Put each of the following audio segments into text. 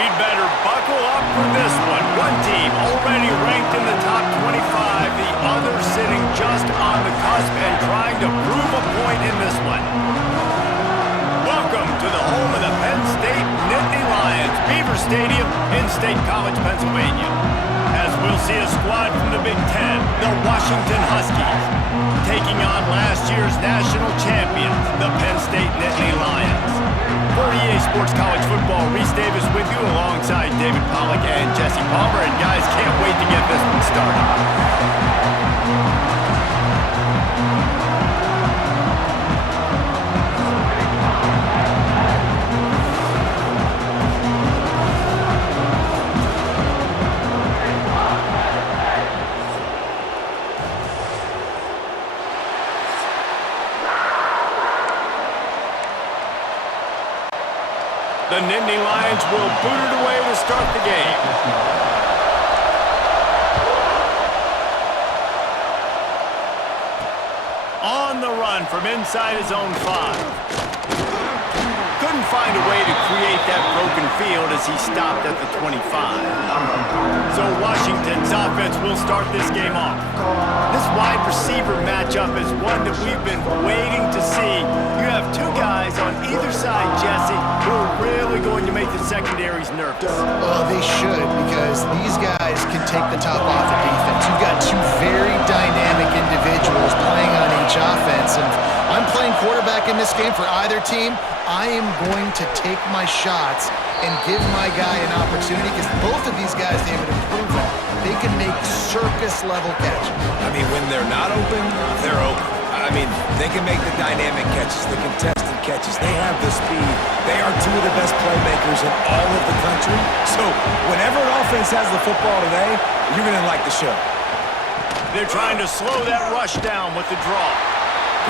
We'd better buckle up for this one. One team already ranked in the top 25, the other sitting just on the cusp and trying to prove a point in this one. Welcome to the home of the Penn State Nittany Lions, Beaver Stadium in State College, Pennsylvania. As we'll see a squad from the Big Ten, the Washington Huskies, taking on last year's national champions, the Penn State Nittany Lions. For EA Sports College Football, Reese Davis with you alongside David Pollack and Jesse Palmer. And guys, can't wait to get this one started. The Nittany Lions will boot it away to start the game. On the run from inside his own 5. Couldn't find a way to create that broken field as he stopped at the 25. So Washington's offense will start this game off. This wide receiver matchup is one that we've been waiting to see. You have two guys on either side, Jesse, who are really going to make the secondaries nervous. Well, they should, because these guys can take the top off the defense. You've got two very dynamic individuals playing on each offense, and I'm playing quarterback in this game for either team. I am going to take my shots and give my guy an opportunity, because both of these guys, David, have proven they can make circus-level catches. I mean, when they're not open, they're open. I mean, they can make the dynamic catches, the contested catches. They have the speed. They are two of the best playmakers in all of the country. So whenever an offense has the football today, you're going to like the show. They're trying to slow that rush down with the draw.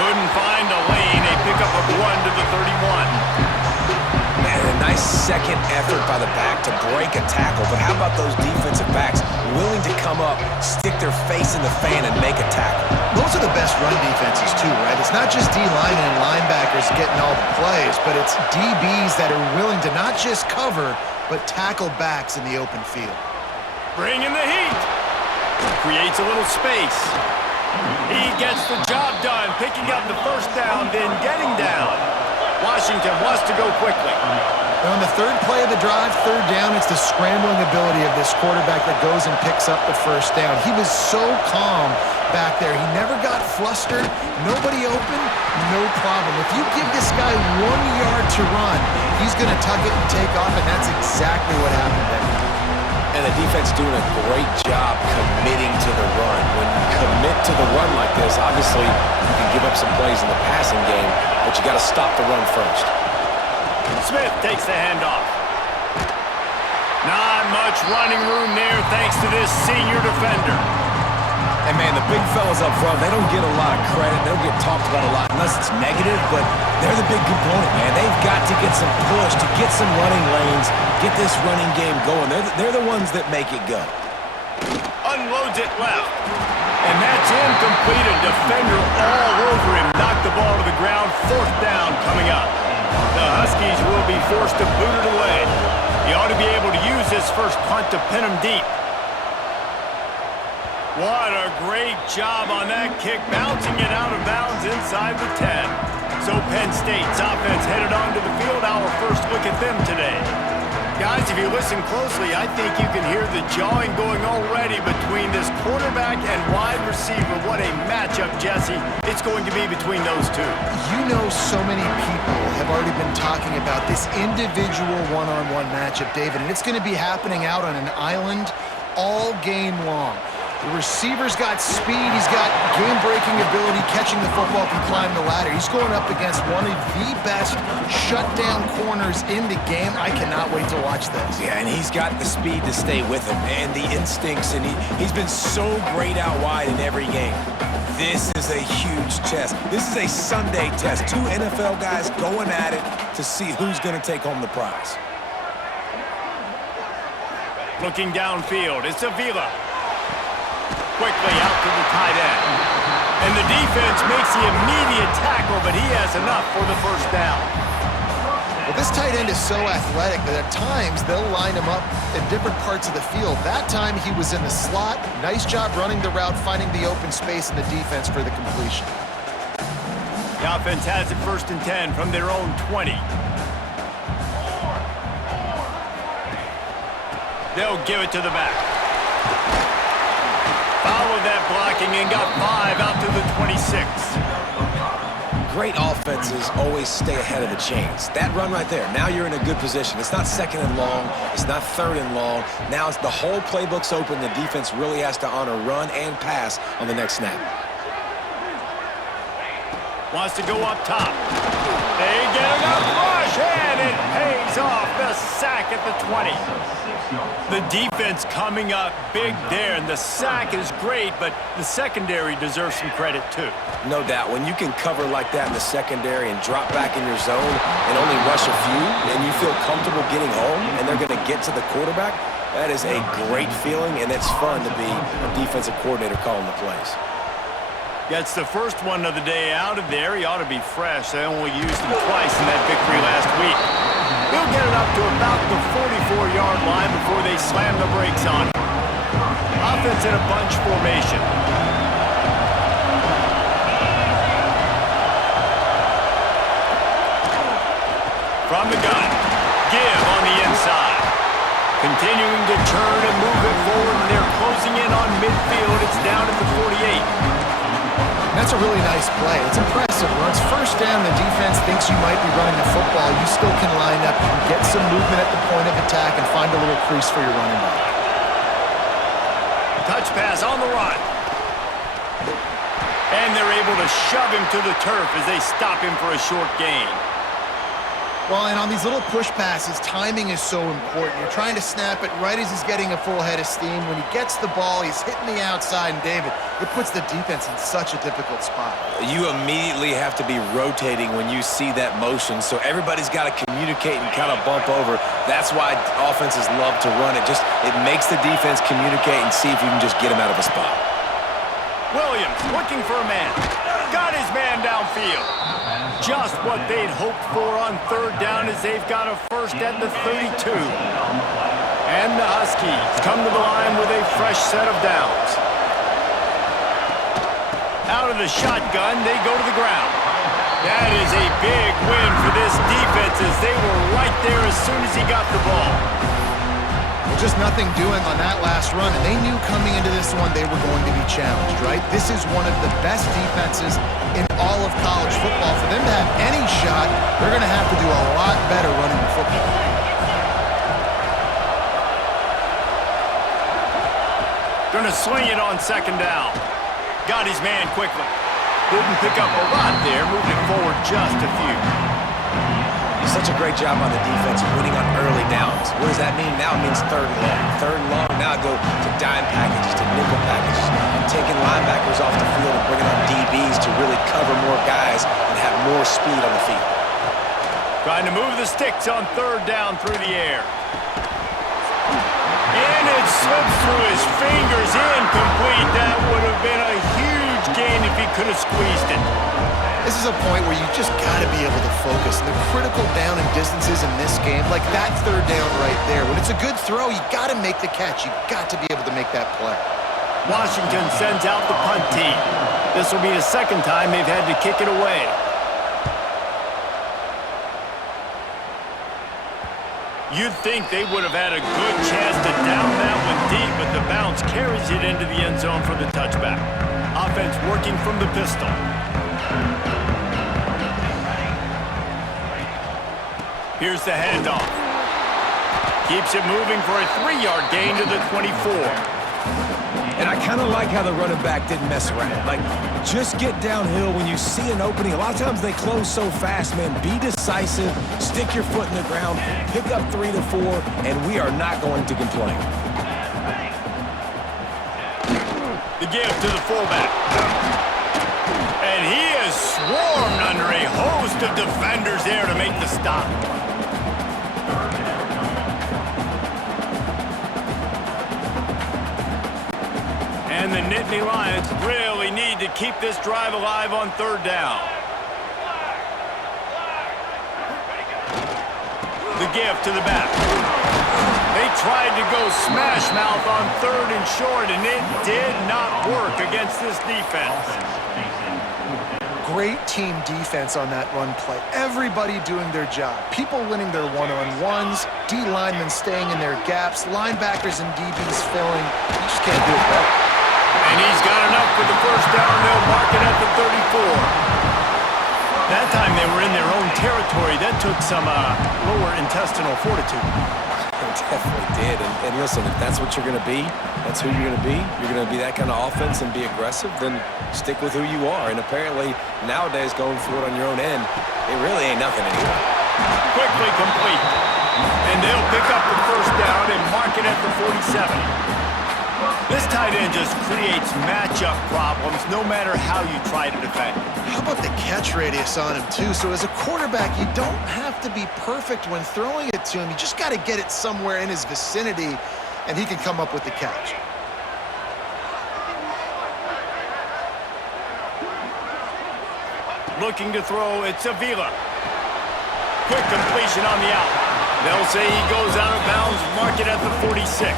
Couldn't find a lane. A pickup of 1 to the 31. Man, a nice second effort by the back to break a tackle. But how about those defensive backs willing to come up, stick their face in the fan, and make a tackle? Those are the best run defenses too, right? It's not just D-linemen and linebackers getting all the plays, but it's DBs that are willing to not just cover, but tackle backs in the open field. Bringing the heat. Creates a little space. He gets the job done, picking up the first down, then getting down. Washington wants to go quickly. On the third play of the drive, third down, it's the scrambling ability of this quarterback that goes and picks up the first down. He was so calm back there. He never got flustered. Nobody open, no problem. If you give this guy 1 yard to run, he's going to tuck it and take off, and that's exactly what happened there. And the defense doing a great job committing to the run. When you commit to the run like this, obviously you can give up some plays in the passing game, but you got to stop the run first. Smith takes the handoff. Not much running room there thanks to this senior defender. And man, the big fellas up front, they don't get a lot of credit. They don't get talked about a lot unless it's negative, but they're the big component, man. They've got to get some push, to get some running lanes, get this running game going. They're the ones that make it go. Unloads it left. And that's incomplete. A defender all over him. Knocked the ball to the ground. Fourth down coming up. The Huskies will be forced to boot it away. He ought to be able to use this first punt to pin him deep. What a great job on that kick, bouncing it out of bounds inside the 10. So Penn State's offense headed onto the field. Our first look at them today. Guys, if you listen closely, I think you can hear the jawing going already between this quarterback and wide receiver. What a matchup, Jesse, it's going to be between those two. You know, so many people have already been talking about this individual one-on-one matchup, David, and it's going to be happening out on an island all game long. The receiver's got speed, he's got game-breaking ability, catching the football, can climb the ladder. He's going up against one of the best shutdown corners in the game. I cannot wait to watch this. Yeah, and he's got the speed to stay with him and the instincts, and he's been so great out wide in every game. This is a huge test. This is a Sunday test. Two NFL guys going at it to see who's going to take home the prize. Looking downfield, it's Avila. Quickly out to the tight end. And the defense makes the immediate tackle, but he has enough for the first down. Well, this tight end is so athletic that at times they'll line him up in different parts of the field. That time he was in the slot. Nice job running the route, finding the open space in the defense for the completion. The offense has it 1st and 10 from their own 20. They'll give it to the back. Followed that blocking and got 5 out to the 26. Great offenses always stay ahead of the chains. That run right there, now you're in a good position. It's not 2nd and long. It's not 3rd and long. Now it's the whole playbook's open. The defense really has to honor run and pass on the next snap. Wants to go up top. They get enough rush, and it pays off. The sack at the 20. The defense coming up big there, and the sack is great, but the secondary deserves some credit too. No doubt. When you can cover like that in the secondary and drop back in your zone and only rush a few, and you feel comfortable getting home, and they're going to get to the quarterback, that is a great feeling, and it's fun to be a defensive coordinator calling the plays. Gets the first one of the day out of there. He ought to be fresh. They only used him twice in that victory last week. He'll get it up to about the 44-yard line before they slam the brakes on him. Offense in a bunch formation. From the gun, give on the inside. Continuing to turn and move it forward, and they're closing in on midfield. It's down at the 48. That's a really nice play. It's impressive. When it's 1st down, the defense thinks you might be running the football. You still can line up, you can get some movement at the point of attack, and find a little crease for your running back. Touch pass on the run. And they're able to shove him to the turf as they stop him for a short gain. Well, and on these little push passes, timing is so important. You're trying to snap it right as he's getting a full head of steam. When he gets the ball, he's hitting the outside, and David, it puts the defense in such a difficult spot. You immediately have to be rotating when you see that motion, so everybody's got to communicate and kind of bump over. That's why offenses love to run it. It makes the defense communicate and see if you can just get him out of a spot. Williams looking for a man. Got his man downfield. Just what they'd hoped for on 3rd down as they've got a first at the 32. And the Huskies come to the line with a fresh set of downs. Out of the shotgun, they go to the ground. That is a big win for this defense as they were right there as soon as he got the ball. Well, just nothing doing on that last run, and they knew coming into this one they were going to be challenged, right? This is one of the best defenses in all of college football. For them to have any shot, they're going to have to do a lot better running the football. Going to swing it on 2nd down. Got his man quickly. Didn't pick up a lot there, moving forward just a few. Such a great job on the defense, winning on early downs. What does that mean? Now it means 3rd and long. 3rd and long, now go to dime packages, to nickel packages, and taking linebackers off the field and bringing on DBs to really cover more guys and have more speed on the field. Trying to move the sticks on 3rd down through the air. And it slips through his fingers, incomplete. That would have been a huge gain if he could have squeezed it. This is a point where you just got to be able to focus. The critical down and distances in this game, like that 3rd down right there. When it's a good throw, you got to make the catch. You got to be able to make that play. Washington sends out the punt team. This will be the 2nd time they've had to kick it away. You'd think they would have had a good chance to down that one deep, but the bounce carries it into the end zone for the touchback. Offense working from the pistol. Here's the handoff. Keeps it moving for a 3-yard gain to the 24. And I kind of like how the running back didn't mess around. Like, just get downhill when you see an opening. A lot of times they close so fast, man. Be decisive, stick your foot in the ground, pick up 3 to 4, and we are not going to complain. The give to the fullback. And he is swarmed under a host of defenders there to make the stop. And the Nittany Lions really need to keep this drive alive on 3rd down. give to the back. They tried to go smash mouth on 3rd and short, and it did not work against this defense. Great team defense on that run play. Everybody doing their job. People winning their one-on-ones, D linemen staying in their gaps, linebackers and DBs filling. You just can't do it better. And he's got enough for the first down. They'll mark it at the 34. That time they were in their own territory. That took some lower intestinal fortitude. It definitely did. And listen, if that's what you're going to be, that's who you're going to be. You're going to be that kind of offense and be aggressive, then stick with who you are. And apparently, nowadays, going for it on your own end, it really ain't nothing anymore. Quickly complete. And they'll pick up the first down and mark it at the 47. This tight end just creates matchup problems no matter how you try to defend. How about the catch radius on him, too? So as a quarterback, you don't have to be perfect when throwing it to him. You just got to get it somewhere in his vicinity, and he can come up with the catch. Looking to throw, it's Avila. Quick completion on the out. They'll say he goes out of bounds, mark it at the 46.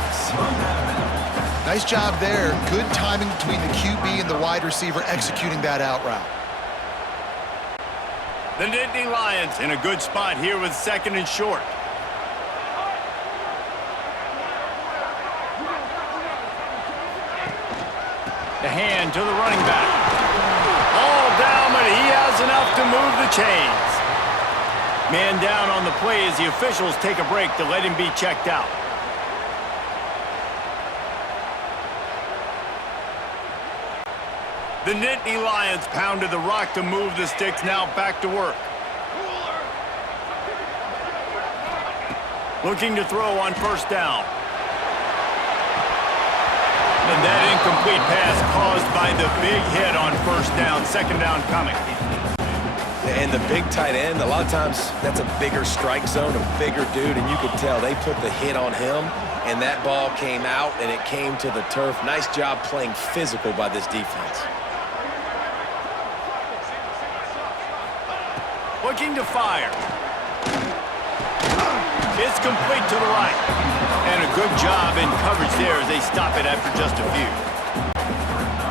Nice job there. Good timing between the QB and the wide receiver executing that out route. The Nittany Lions in a good spot here with 2nd and short. The hand to the running back. All down, but he has enough to move the chains. Man down on the play as the officials take a break to let him be checked out. The Nittany Lions pounded the rock to move the sticks, now back to work. Looking to throw on first down. And that incomplete pass caused by the big hit on first down. 2nd down coming. And the big tight end, a lot of times that's a bigger strike zone, a bigger dude, and you could tell they put the hit on him, and that ball came out, and it came to the turf. Nice job playing physical by this defense. Looking to fire. It's complete to the right. And a good job in coverage there as they stop it after just a few.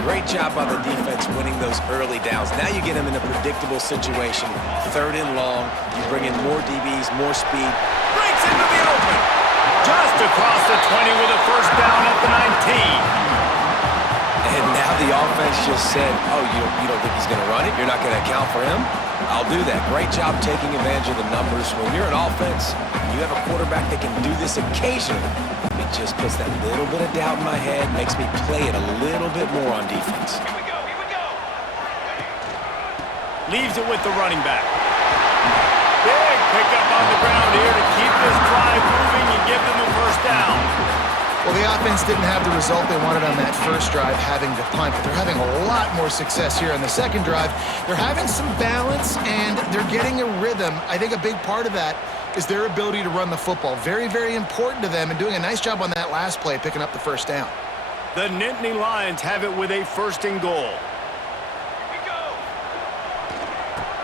Great job by the defense winning those early downs. Now you get them in a predictable situation. 3rd and long. You bring in more DBs, more speed. Breaks into the open. Just across the 20 with a first down at the 19. And now the offense just said, oh, you don't think he's going to run it? You're not going to account for him? I'll do that. Great job taking advantage of the numbers. When you're an offense, you have a quarterback that can do this occasionally. It just puts that little bit of doubt in my head, makes me play it a little bit more on defense. Here we go. Leaves it with the running back. Big pickup on the ground here to keep this drive moving and give them a first down. Well, the offense didn't have the result they wanted on that first drive, having to punt, but they're having a lot more success here on the second drive. They're having some balance, and they're getting a rhythm. I think a big part of that is their ability to run the football. Very, very important to them, and doing a nice job on that last play, picking up the first down. The Nittany Lions have it with a 1st and goal.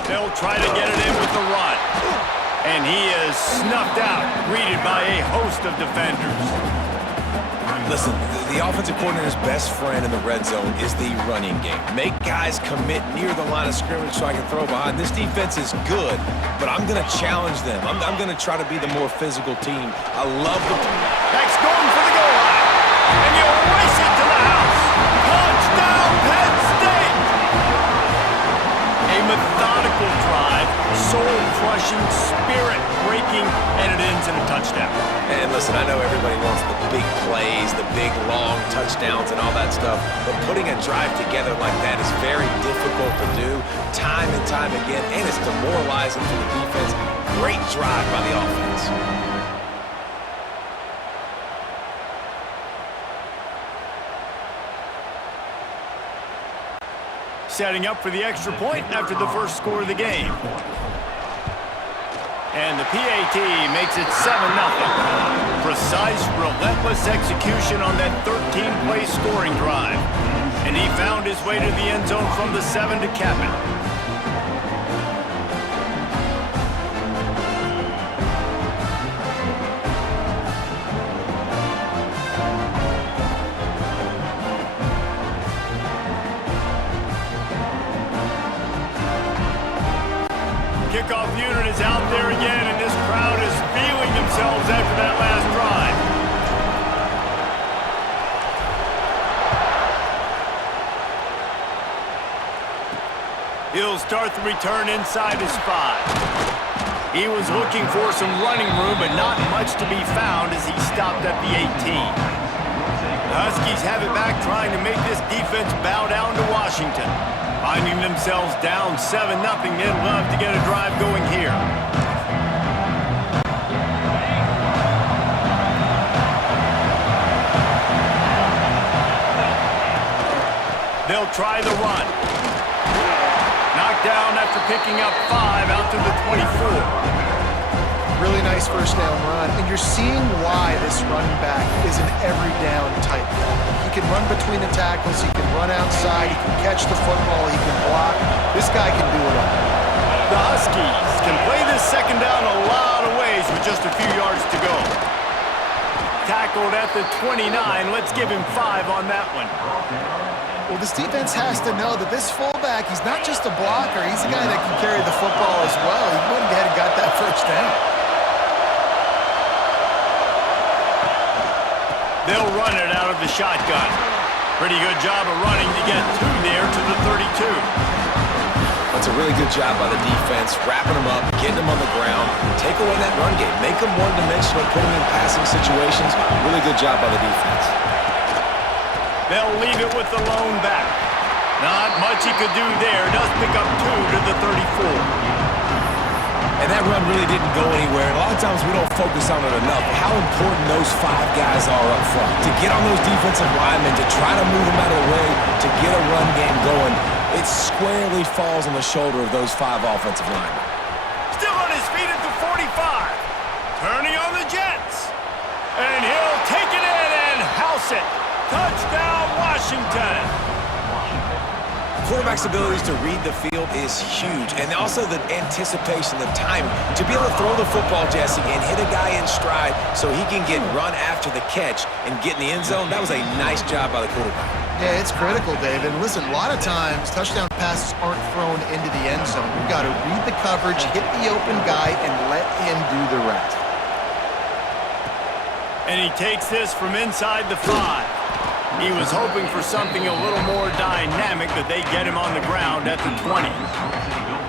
They'll try to get it in with the run. And he is snuffed out, greeted by a host of defenders. Listen, the offensive coordinator's best friend in the red zone is the running game. Make guys commit near the line of scrimmage so I can throw behind. This defense is good, but I'm going to challenge them. I'm going to try to be the more physical team. I love the... Next going for the goal line. And you race it to the house. Touchdown, Penn State! A methodical drive, soul-crushing, spirit-breaking, and it ends in a touchdown. And listen, I know everybody wants the big plays, the big, long touchdowns and all that stuff, but putting a drive together like that is very difficult to do time and time again, and it's demoralizing for the defense. Great drive by the offense. Setting up for the extra point after the first score of the game. And the PAT makes it 7-0. Precise, relentless execution on that 13-play scoring drive. And he found his way to the end zone from the 7 to cap it. Kickoff unit is out there again, and this crowd is feeling themselves after that last drive. He'll start the return inside his 5. He was looking for some running room, but not much to be found as he stopped at the 18. The Huskies have it back, trying to make this defense bow down to Washington. Finding themselves down 7-0, they'd love to get a drive going here. They'll try the run. Knocked down after picking up 5 out to the 24. Really nice first down run, and you're seeing why this running back is an every down type. He can run between the tackles, he can run outside, he can catch the football, he can block. This guy can do it all. The Huskies can play this second down a lot of ways with just a few yards to go. Tackled at the 29. Let's give him 5 on that one. Well, this defense has to know that this fullback, he's not just a blocker, he's a guy that can carry the football as well. He went ahead and got that first down. They'll run it out of the shotgun. Pretty good job of running to get 2 there to the 32. That's a really good job by the defense, wrapping them up, getting them on the ground, take away that run game, make them one-dimensional, put them in passing situations. Really good job by the defense. They'll leave it with the lone back. Not much he could do there. Does pick up 2 to the 34. And that run really didn't go anywhere. A lot of times we don't focus on it enough. How important those 5 guys are up front. To get on those defensive linemen, to try to move them out of the way, to get a run game going, it squarely falls on the shoulder of those 5 offensive linemen. Still on his feet at the 45. Turning on the Jets. And he'll take it in and house it. Touchdown, Washington. Quarterback's abilities to read the field is huge, and also the anticipation, the timing. To be able to throw the football, Jesse, and hit a guy in stride so he can get run after the catch and get in the end zone, that was a nice job by the quarterback. Yeah, it's critical, David. Listen, a lot of times touchdown passes aren't thrown into the end zone. You've got to read the coverage, hit the open guy, and let him do the rest. And he takes this from inside the 5. He was hoping for something a little more dynamic, but they get him on the ground at the 20.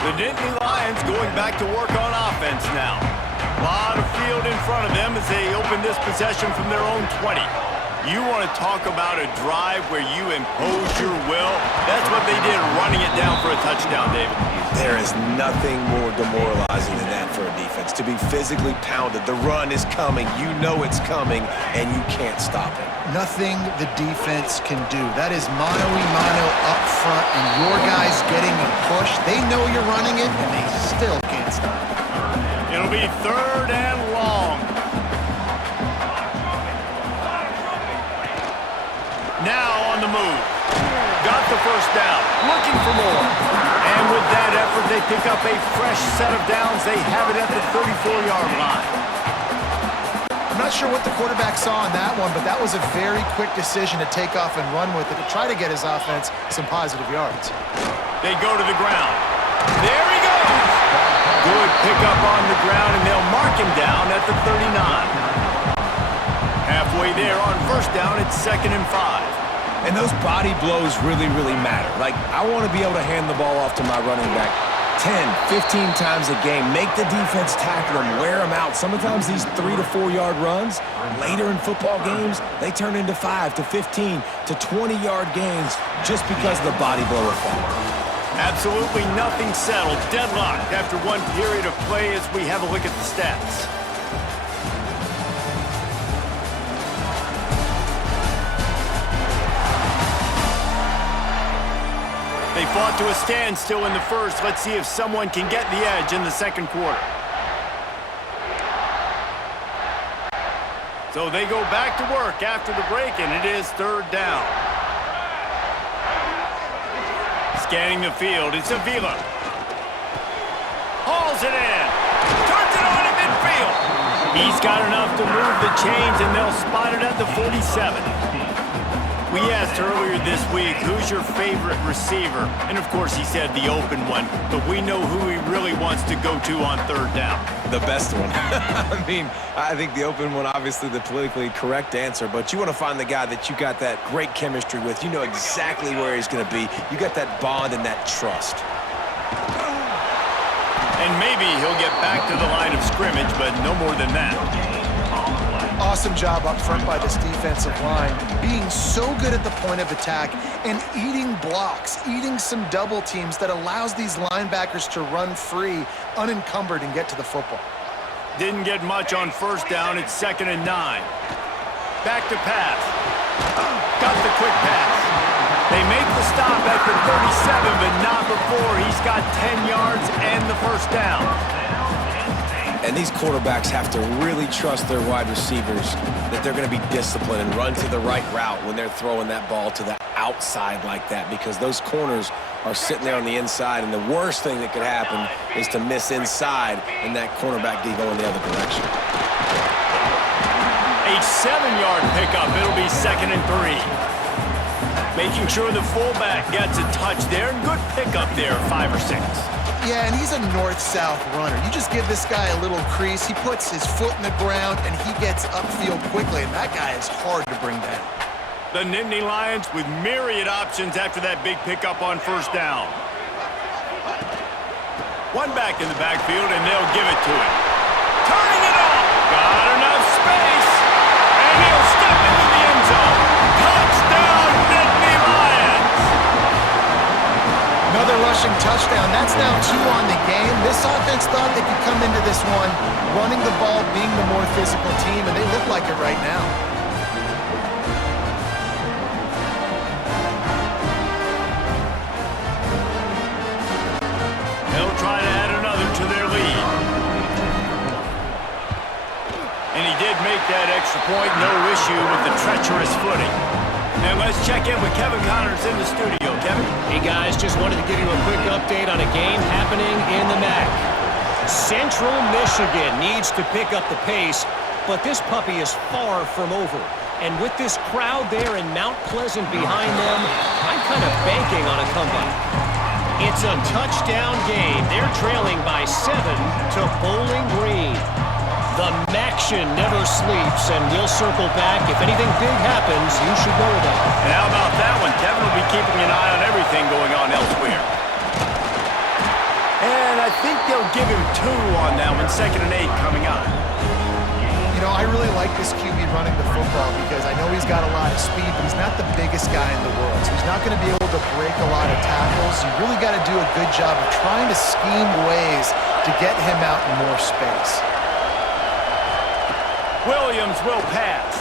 The Nittany Lions going back to work on offense now. A lot of field in front of them as they open this possession from their own 20. You want to talk about a drive where you impose your will? That's what they did, running it down for a touchdown, David. There is nothing more demoralizing than that for a defense. To be physically pounded, the run is coming, you know it's coming, and you can't stop it. Nothing the defense can do. That is mano-a-mano up front, and your guys getting a push. They know you're running it, and they still can't stop it. It'll be 3rd and long. Now on the move. Got the first down. Looking for more. And with that effort, they pick up a fresh set of downs. They have it at the 34-yard line. I'm not sure what the quarterback saw on that one, but that was a very quick decision to take off and run with it to try to get his offense some positive yards. They go to the ground. There he goes. Good pickup on the ground, and they'll mark him down at the 39. Halfway there on first down, it's 2nd and 5. And those body blows really, really matter. Like, I want to be able to hand the ball off to my running back 10, 15 times a game. Make the defense tackle them, wear them out. Sometimes these 3 to 4 yard runs, later in football games, they turn into 5 to 15 to 20-yard gains just because of the body blow effect. Absolutely nothing settled. Deadlocked after one period of play as we have a look at the stats. They fought to a standstill in the first. Let's see if someone can get the edge in the second quarter. So they go back to work after the break, and it is 3rd down. Scanning the field, it's Avila. Hauls it in. Turns it on in midfield. He's got enough to move the chains, and they'll spot it at the 47. We asked earlier this week, who's your favorite receiver? And of course he said the open one, but we know who he really wants to go to on third down. The best one. I mean, I think the open one, obviously the politically correct answer, but you want to find the guy that you got that great chemistry with. You know exactly where he's going to be. You got that bond and that trust. And maybe he'll get back to the line of scrimmage, but no more than that. Awesome job up front by this defensive line, being so good at the point of attack and eating blocks, eating some double teams that allows these linebackers to run free, unencumbered, and get to the football. Didn't get much on first down. It's 2nd and 9. Back to pass. Got the quick pass. They make the stop at the 37, but not before he's got 10 yards and the first down. And these quarterbacks have to really trust their wide receivers that they're going to be disciplined and run to the right route when they're throwing that ball to the outside like that, because those corners are sitting there on the inside, and the worst thing that could happen is to miss inside and that cornerback be going the other direction. A 7-yard pickup. It'll be 2nd and 3. Making sure the fullback gets a touch there. Good pickup there, 5 or 6. Yeah, and he's a north-south runner. You just give this guy a little crease, he puts his foot in the ground, and he gets upfield quickly, and that guy is hard to bring down. The Nittany Lions with myriad options after that big pickup on first down. One back in the backfield, and they'll give it to him. Turning it up! Got enough space! And he'll step into the end zone. Touchdown, Nittany Lions! Another rushing touchdown. That's now 2 on the game. This offense thought they could come into this one running the ball, being the more physical team, and they look like it right now. They'll try to add another to their lead. And he did make that extra point. No issue with the treacherous footing. And let's check in with Kevin Connors in the studio. Kevin? Hey, guys, just wanted to give you a quick update on a game happening in the MAC. Central Michigan needs to pick up the pace, but this puppy is far from over. And with this crowd there in Mount Pleasant behind them, I'm kind of banking on a comeback. It's a touchdown game. They're trailing by 7 to Bowling Green. The Maction never sleeps, and we'll circle back. If anything big happens, you should know about it. And how about that one? Kevin will be keeping an eye on everything going on elsewhere. And I think they'll give him 2 on that one. 2nd and 8 coming up. You know, I really like this QB running the football because I know he's got a lot of speed, but he's not the biggest guy in the world. So he's not going to be able to break a lot of tackles. You really got to do a good job of trying to scheme ways to get him out in more space. Williams will pass.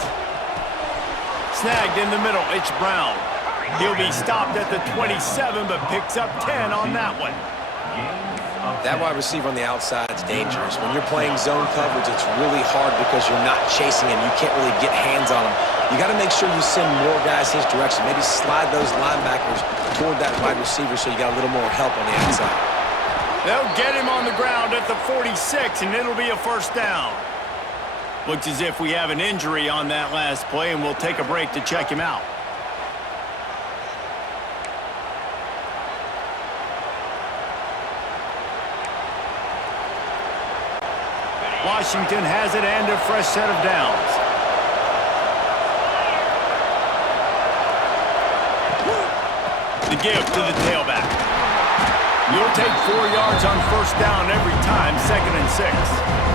Snagged in the middle. It's Brown. He'll be stopped at the 27, but picks up 10 on that one. That wide receiver on the outside is dangerous. When you're playing zone coverage, it's really hard because you're not chasing him. You can't really get hands on him. You got to make sure you send more guys his direction. Maybe slide those linebackers toward that wide receiver so you got a little more help on the outside. They'll get him on the ground at the 46, and it'll be a first down. Looks as if we have an injury on that last play, and we'll take a break to check him out. Washington has it and a fresh set of downs. The give to the tailback. You'll take 4 yards on first down every time, 2nd and 6.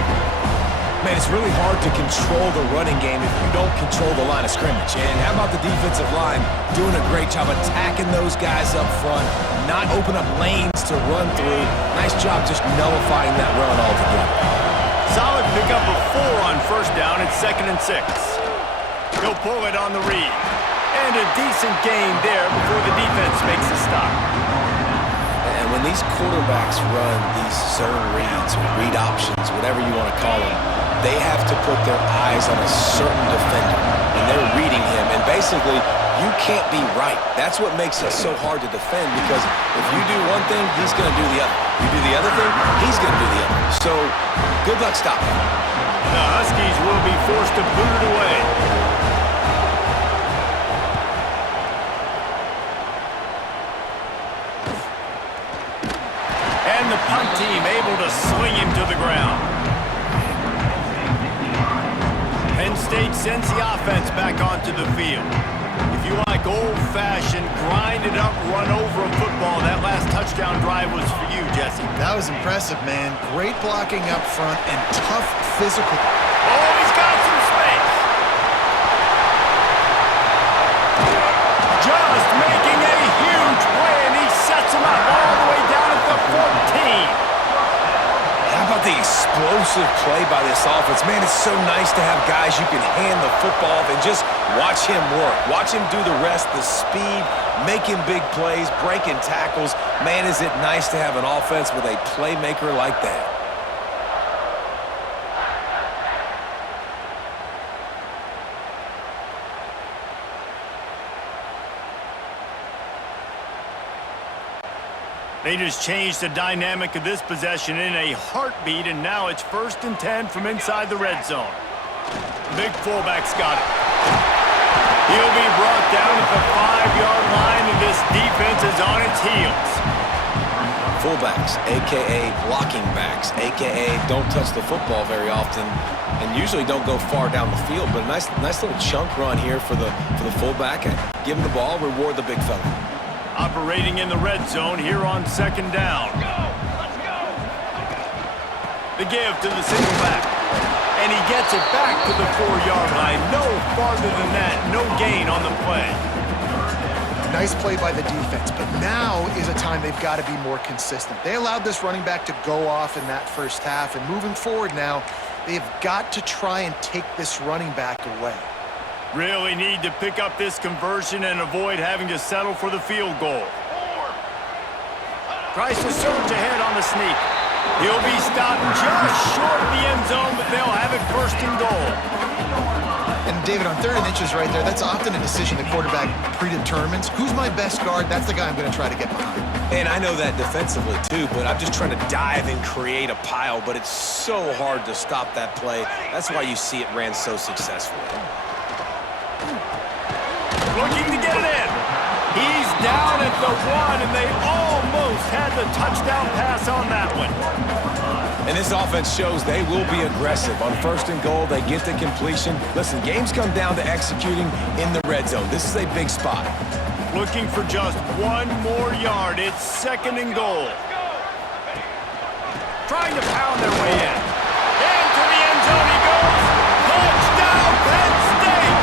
Man, it's really hard to control the running game if you don't control the line of scrimmage. And how about the defensive line doing a great job attacking those guys up front, not open up lanes to run through. Nice job just nullifying that run altogether. Solid pickup of 4 on first down. It's 2nd and 6. He'll pull it on the read. And a decent gain there before the defense makes a stop. And when these quarterbacks run these zone reads or read options, whatever you want to call them, they have to put their eyes on a certain defender, and they're reading him. And basically, you can't be right. That's what makes it so hard to defend, because if you do one thing, he's going to do the other. You do the other thing, he's going to do the other. So, good luck stopping him. The Huskies will be forced to boot it away. punt team able to sling him to the ground. Penn State sends the offense back onto the field. If you like old-fashioned, grind-it-up, run-over a football, that last touchdown drive was for you, Jesse. That was impressive, man. Great blocking up front and tough physical. Oh, he's got some space. Just making a huge play, and he sets him up all the way down at the 14. How about the explosive play by this offense? Man, it's so nice to have guys you can hand the football off and just watch him work. Watch him do the rest, the speed, making big plays, breaking tackles. Man, is it nice to have an offense with a playmaker like that. They just changed the dynamic of this possession in a heartbeat, and now it's 1st and 10 from inside the red zone. Big fullback's got it. He'll be brought down at the 5-yard line, and this defense is on its heels. Fullbacks, a.k.a. blocking backs, a.k.a. don't touch the football very often and usually don't go far down the field, but a nice little chunk run here for the fullback. Give him the ball, reward the big fella. Operating in the red zone here on 2nd down. Let's go! The give to the single back. And he gets it back to the 4-yard line. No farther than that. No gain on the play. Nice play by the defense, but now is a time they've got to be more consistent. They allowed this running back to go off in that first half, and moving forward now, they've got to try and take this running back away. Really need to pick up this conversion and avoid having to settle for the field goal. Tries to surge ahead on the sneak. He'll be stopped just short of the end zone, but they'll have it 1st and goal. And David, on 3rd and inches right there, that's often a decision the quarterback predetermines. Who's my best guard? That's the guy I'm going to try to get behind. And I know that defensively too, but I'm just trying to dive and create a pile, but it's so hard to stop that play. That's why you see it ran so successfully. Looking to get it in. He's down at the 1, and they almost had the touchdown pass on that one. And this offense shows they will be aggressive. On 1st and goal, they get the completion. Listen, games come down to executing in the red zone. This is a big spot. Looking for just 1 more yard. It's 2nd and goal. Trying to pound their way in. Into the end zone he goes. Touchdown, Penn State!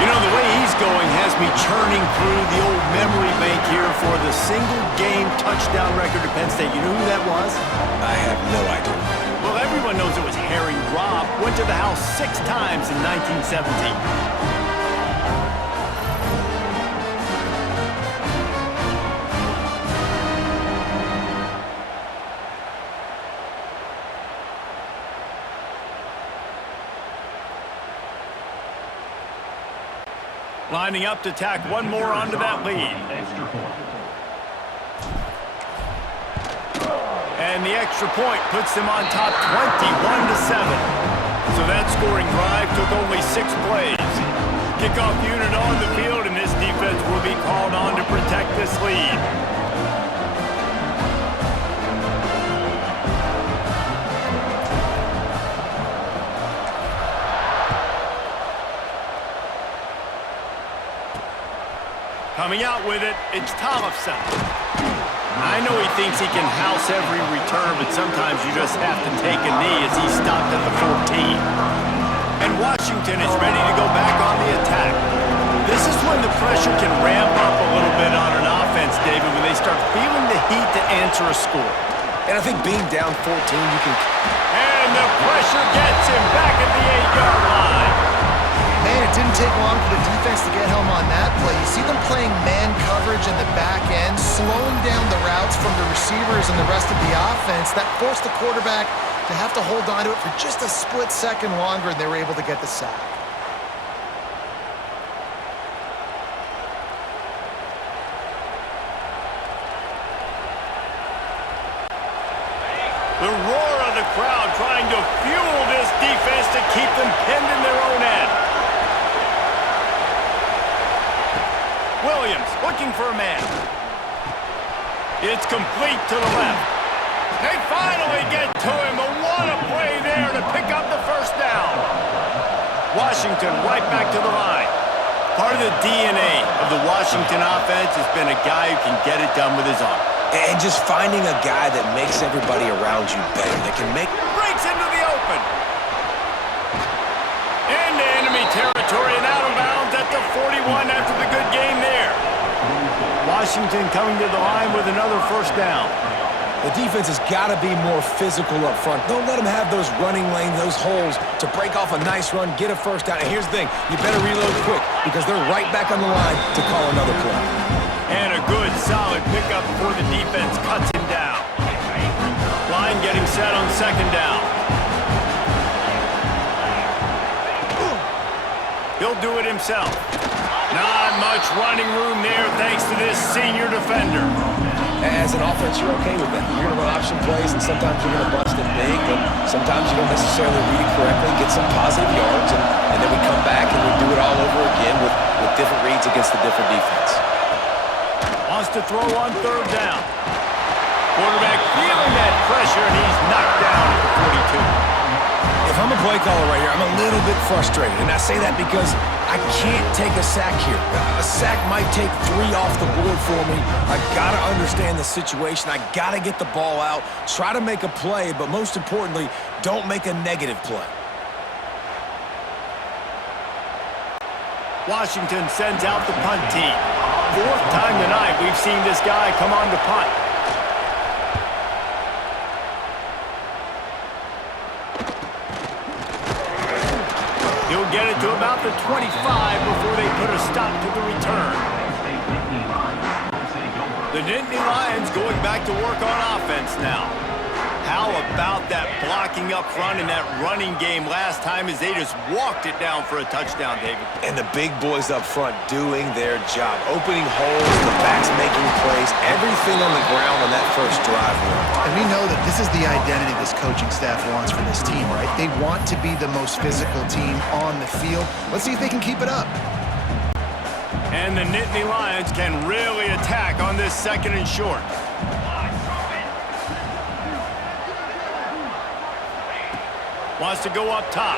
You know, the way he's going has me churning through the old memory bank here for the single-game touchdown record at Penn State. You know who that was? I have no idea. Well, everyone knows it was Harry Robb. Went to the house 6 times in 1917. Lining up to tack 1 more onto that lead. And the extra point puts them on top 21-7. So that scoring drive took only 6 plays. Kickoff unit on the field, and this defense will be called on to protect this lead. Coming out with it, it's Tollefson. I know he thinks he can house every return, but sometimes you just have to take a knee as he's stopped at the 14. And Washington is ready to go back on the attack. This is when the pressure can ramp up a little bit on an offense, David, when they start feeling the heat to answer a score. And I think being down 14, you can... And the pressure gets him back at the 8-yard line. Man, it didn't take long for the defense to get home on that play. You see them playing man coverage in the back end, slowing down the routes from the receivers and the rest of the offense. That forced the quarterback to have to hold on to it for just a split second longer, and they were able to get the sack. The roar of the crowd trying to fuel this defense to keep them pinned in their own end. Williams looking for a man. It's complete to the left. They finally get to him, but what a play there to pick up the first down. Washington right back to the line. Part of the DNA of the Washington offense has been a guy who can get it done with his arm. And just finding a guy that makes everybody around you better, that can make... Breaks into the open. Into enemy territory and out of bounds at the 41 after the good game there. Washington coming to the line with another first down. The defense has got to be more physical up front. Don't let them have those running lanes, those holes to break off a nice run, get a first down. And here's the thing, you better reload quick because they're right back on the line to call another play. And a good, solid pickup before the defense cuts him down. Line getting set on second down. He'll do it himself. Not much running room there thanks to this senior defender. As an offense, you're okay with that. You're going to run option plays, and sometimes you're going to bust it big, but sometimes you don't necessarily read it correctly, get some positive yards, and then we come back and we do it all over again with different reads against the different defense. Wants to throw on third down. Quarterback feeling that pressure, and he's knocked down at the 42. If I'm a play caller right here, I'm a little bit frustrated, and I say that because I can't take a sack here. A sack might take 3 off the board for me. I got to understand the situation. I got to get the ball out, try to make a play, but most importantly, don't make a negative play. Washington sends out the punt team. 4th time tonight we've seen this guy come on to punt. He'll get it to about the 25 before they put a stop to the return. The Nittany Lions going back to work on offense now. How about that blocking up front and that running game last time as they just walked it down for a touchdown, David? And the big boys up front doing their job. Opening holes, the backs making plays, everything on the ground on that first drive. And we know that this is the identity this coaching staff wants for this team, right? They want to be the most physical team on the field. Let's see if they can keep it up. And the Nittany Lions can really attack on this second and short. Wants to go up top.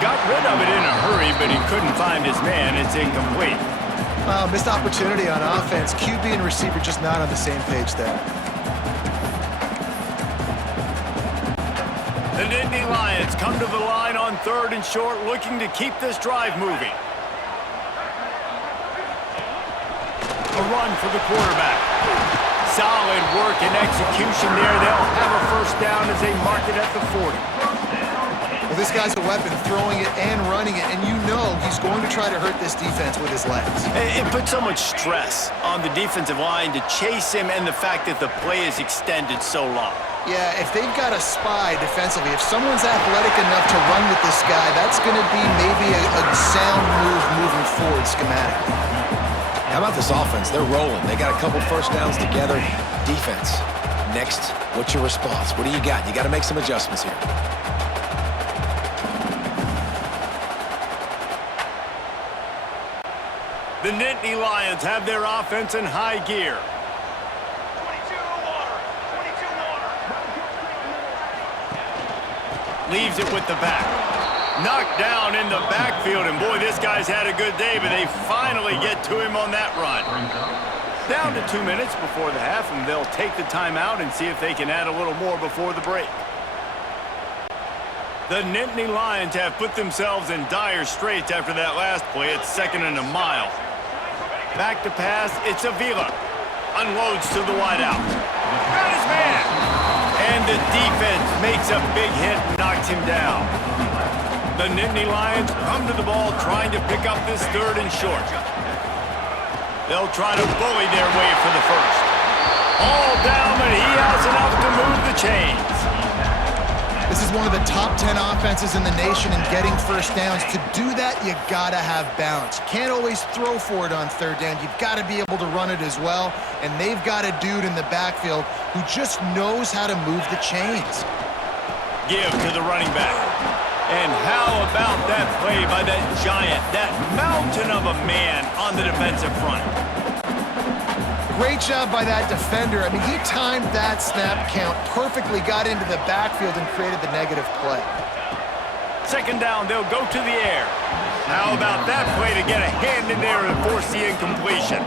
Got rid of it in a hurry, but he couldn't find his man. It's incomplete. Missed opportunity on offense. QB and receiver just not on the same page there. The Nittany Lions come to the line on third and short, looking to keep this drive moving. A run for the quarterback. Solid work and execution there. They'll have a first down as they mark it at the 40. Well, this guy's a weapon, throwing it and running it, and you know he's going to try to hurt this defense with his legs. It puts so much stress on the defensive line to chase him and the fact that the play is extended so long. Yeah, if they've got a spy defensively, if someone's athletic enough to run with this guy, that's going to be maybe a sound move moving forward schematically. How about this offense? They're rolling. They got a couple first downs together. Defense. Next, what's your response? What do you got? You got to make some adjustments here. The Nittany Lions have their offense in high gear. 22 water. Leaves it with the back. Knocked down in the backfield, and boy, this guy's had a good day, but they finally get to him on that run. Down to 2 minutes before the half, and they'll take the timeout and see if they can add a little more before the break. The Nittany Lions have put themselves in dire straits after that last play. It's 2nd and a mile. Back to pass, it's Avila. Unloads to the wideout. Got his man! And the defense makes a big hit and knocks him down. The Nittany Lions come to the ball trying to pick up this 3rd and short. They'll try to bully their way for the first. All down, but he has enough to move the chains. This is one of the top 10 offenses in the nation in getting first downs. To do that, you gotta have balance. You can't always throw for it on 3rd down. You've got to be able to run it as well. And they've got a dude in the backfield who just knows how to move the chains. Give to the running back. And how about that play by that giant, that mountain of a man on the defensive front? great job by that defender. I mean, he timed that snap count perfectly, got into the backfield, and created the negative play. Second down, they'll go to the air. How about that play to get a hand in there and force the incompletion?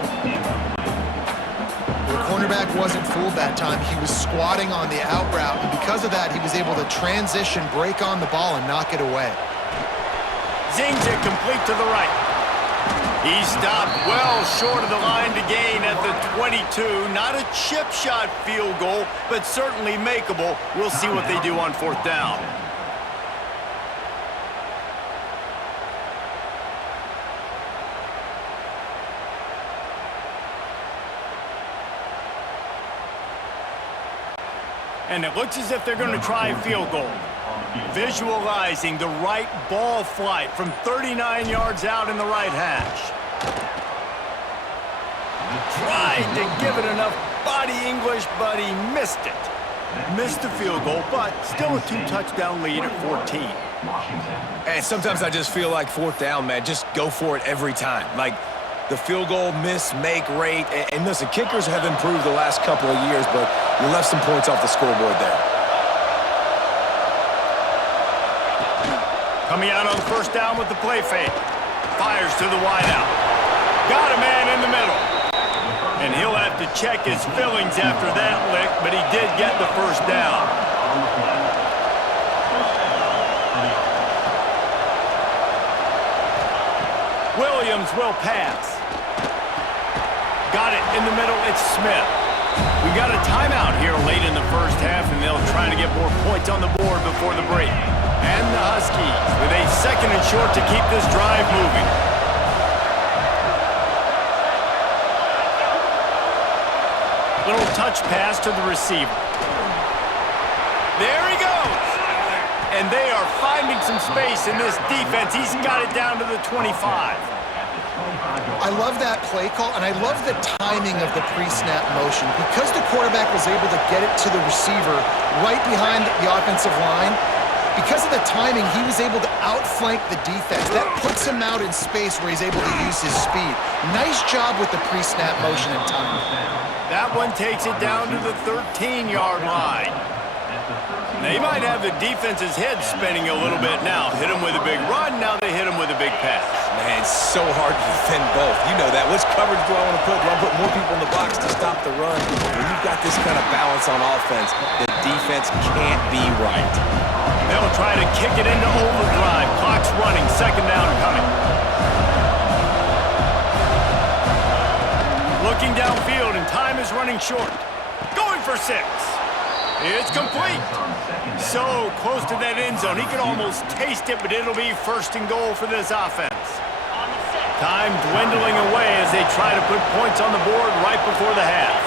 The cornerback wasn't fooled that time. He was squatting on the out route, and because of that, he was able to transition, break on the ball, and knock it away. Zings it complete to the right. He stopped well short of the line to gain at the 22. Not a chip shot field goal, but certainly makeable. We'll see what they do on fourth down. And it looks as if they're going to try a field goal. Visualizing the right ball flight from 39 yards out in the right hash. Tried to give it enough body English, but he missed it. Missed the field goal, but still a 2-touchdown lead at 14. And sometimes I just feel like fourth down, man, just go for it every time. Like, the field goal miss, make rate. And listen, kickers have improved the last couple of years, but you left some points off the scoreboard there. Coming out on first down with the play fake. Fires to the wideout. Got a man in the middle. And he'll have to check his fillings after that lick, but he did get the first down. Williams will pass. Got it in the middle, it's Smith. We got a timeout here late in the first half, and they'll try to get more points on the board before the break. And the Huskies with a second and short to keep this drive moving. Little touch pass to the receiver. There he goes. And they are finding some space in this defense. He's got it down to the 25. I love that play call, and I love the timing of the pre-snap motion. Because the quarterback was able to get it to the receiver right behind the offensive line, because of the timing, he was able to outflank the defense. That puts him out in space where he's able to use his speed. Nice job with the pre-snap motion and timing. That one takes it down to the 13-yard line. They might have the defense's head spinning a little bit now. Hit him with a big run, now they hit him with a big pass. Man, it's so hard to defend both. You know that. Which coverage do I want to put? Do I put more people in the box to stop the run? When you've got this kind of balance on offense, the defense can't be right. They'll try to kick it into overdrive. Clock's running, second down coming. Looking downfield, and time is running short. Going for 6. It's complete. So close to that end zone. He could almost taste it, but it'll be first and goal for this offense. Time dwindling away as they try to put points on the board right before the half.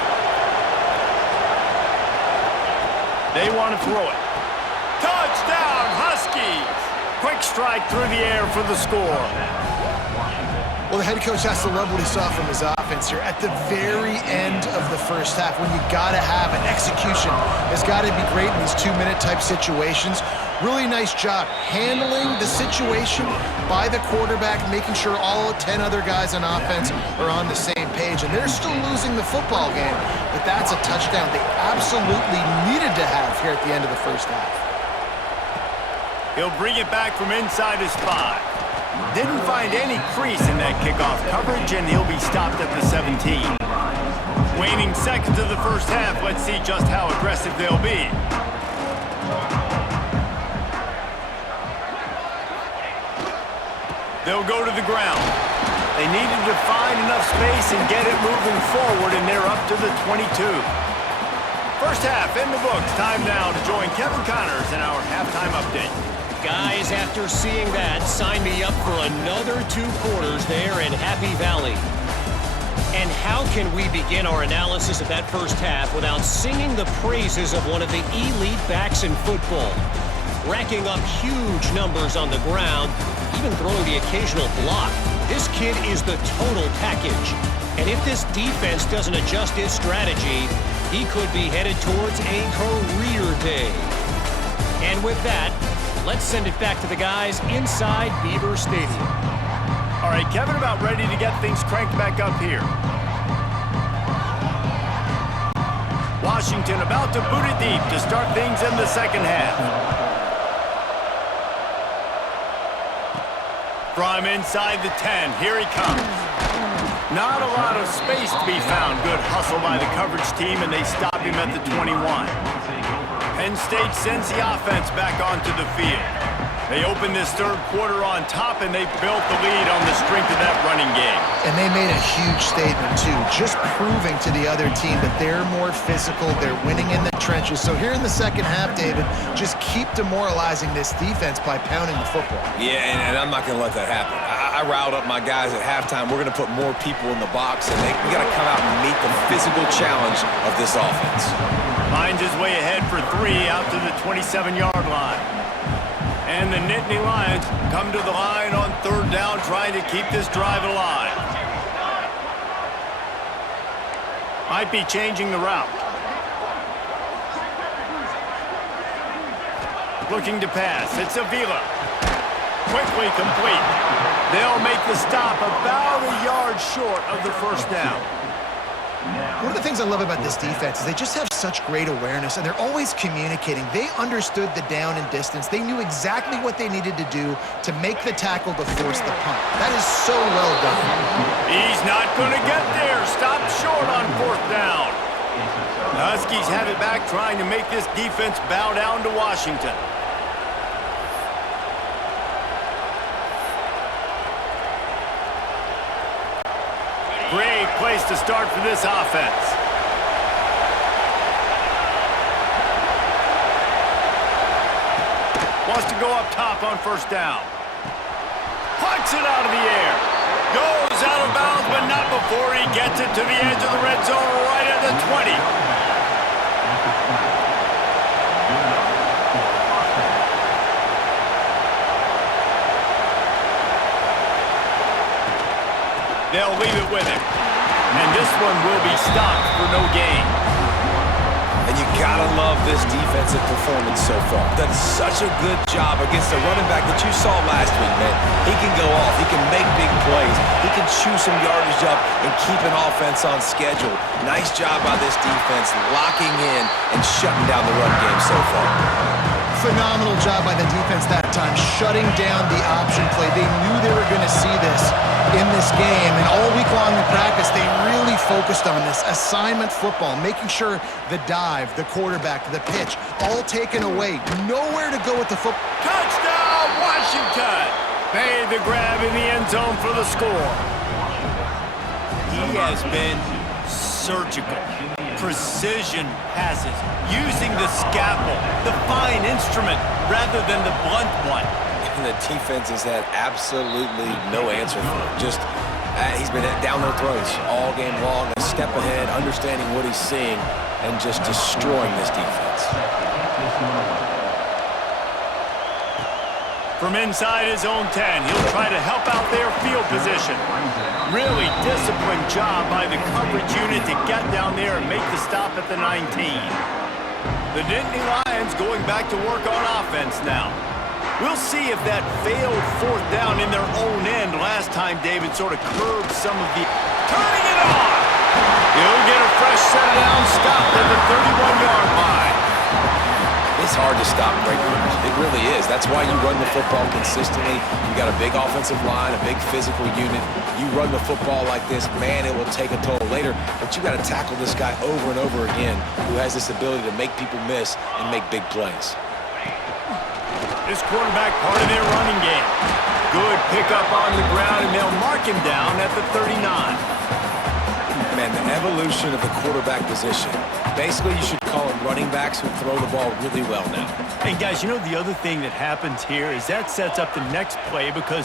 They want to throw it. Touchdown, Huskies! Quick strike through the air for the score. Well, the head coach has to love what he saw from his offense here at the very end of the first half, when you got to have an execution. It's got to be great in these 2-minute type situations. Really nice job handling the situation by the quarterback, making sure all 10 other guys on offense are on the same page. And they're still losing the football game, but that's a touchdown they absolutely needed to have here at the end of the first half. He'll bring it back from inside his 5. Didn't find any crease in that kickoff coverage, and he'll be stopped at the 17. Waning seconds of the first half, let's see just how aggressive they'll be. They'll go to the ground. They needed to find enough space and get it moving forward, and they're up to the 22. First half in the books. Time now to join Kevin Connors in our halftime update. Guys, after seeing that, sign me up for another 2 quarters there in Happy Valley. And how can we begin our analysis of that first half without singing the praises of one of the elite backs in football? Racking up huge numbers on the ground, even throwing the occasional block. This kid is the total package. And if this defense doesn't adjust its strategy, he could be headed towards a career day. And with that, let's send it back to the guys inside Beaver Stadium. All right, Kevin, about ready to get things cranked back up here. Washington about to boot it deep to start things in the second half. From inside the 10, here he comes. Not a lot of space to be found. Good hustle by the coverage team, and they stop him at the 21. Penn State sends the offense back onto the field. They open this third quarter on top, and they built the lead on the strength of that running game. And they made a huge statement, too, just proving to the other team that they're more physical, they're winning in the trenches. So here in the second half, David, just keep demoralizing this defense by pounding the football. Yeah, and I'm not going to let that happen. I riled up my guys at halftime. We're going to put more people in the box, and we got to come out and meet the physical challenge of this offense. Finds his way ahead for 3 out to the 27-yard line. And the Nittany Lions come to the line on third down, trying to keep this drive alive. Might be changing the route. Looking to pass. It's Avila. Quickly complete. They'll make the stop about a yard short of the first down. One of the things I love about this defense is they just have such great awareness, and they're always communicating. They understood the down and distance. They knew exactly what they needed to do to make the tackle to force the punt. That is so well done. He's not going to get there. Stop short on fourth down. The Huskies have it back, trying to make this defense bow down to Washington. Great place to start for this offense. Wants to go up top on first down. Pucks it out of the air. Goes out of bounds, but not before he gets it to the edge of the red zone right at the 20. They'll leave it with him. And this one will be stopped for no gain. And you gotta love this defensive performance so far. Done such a good job against the running back that you saw last week, man. He can go off. He can make big plays. He can chew some yardage up and keep an offense on schedule. Nice job by this defense locking in and shutting down the run game so far. Phenomenal job by the defense that time, shutting down the option play. They knew they were going to see this in this game, and all week long in practice, they really focused on this assignment football, making sure the dive, the quarterback, the pitch, all taken away. Nowhere to go with the football. Touchdown, Washington! Made the grab in the end zone for the score. He has been surgical. Precision passes, using the scalpel, the fine instrument, rather than the blunt one. And the defense has had absolutely no answer for him. Just, he's been down their throats all game long, a step ahead, understanding what he's seeing, and just destroying this defense. From inside his own 10, he'll try to help out their field position. Really disciplined job by the coverage unit to get down there and make the stop at the 19. The Nittany Lions going back to work on offense now. We'll see if that failed fourth down in their own end last time David sort of curbed some of the... Turning it on! He'll get a fresh set of downs, stopped at the 31-yard line. It's hard to stop great runners. It really is. That's why you run the football consistently. You got a big offensive line, a big physical unit. You run the football like this, man, it will take a toll later. But you got to tackle this guy over and over again who has this ability to make people miss and make big plays. This quarterback part of their running game. Good pickup on the ground, and they'll mark him down at the 39. Man, the evolution of the quarterback position. Basically, you should call them running backs who throw the ball really well now. And guys, you know the other thing that happens here is that sets up the next play because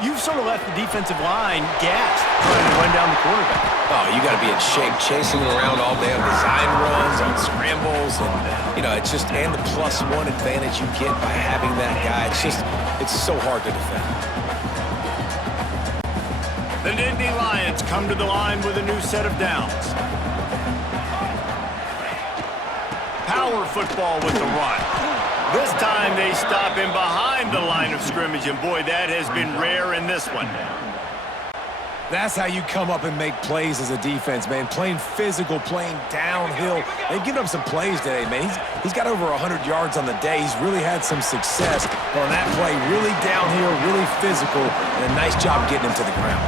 you've sort of left the defensive line gassed trying to run down the quarterback. Oh, you got to be in shape, chasing him around all day on design runs, on scrambles, and, you know, it's just, and the +1 advantage you get by having that guy. It's so hard to defend. The Nittany Lions come to the line with a new set of downs. Power football with the run. This time they stop him behind the line of scrimmage, and boy, that has been rare in this one. That's how you come up and make plays as a defense, man. Playing physical, playing downhill. They've given up some plays today, man. He's got over 100 yards on the day. He's really had some success. But on that play, really downhill, really physical, and a nice job getting him to the ground.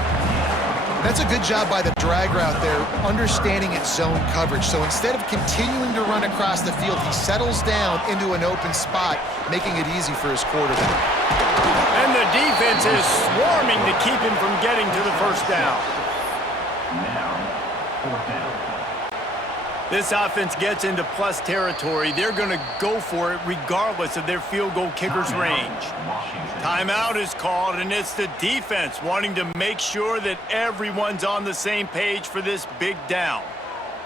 That's a good job by the drag route there, understanding its zone coverage. So instead of continuing to run across the field, he settles down into an open spot, making it easy for his quarterback. And the defense is swarming to keep him from getting to the first down. This offense gets into plus territory. They're going to go for it regardless of their field goal kicker's range. Timeout is called, and it's the defense wanting to make sure that everyone's on the same page for this big down.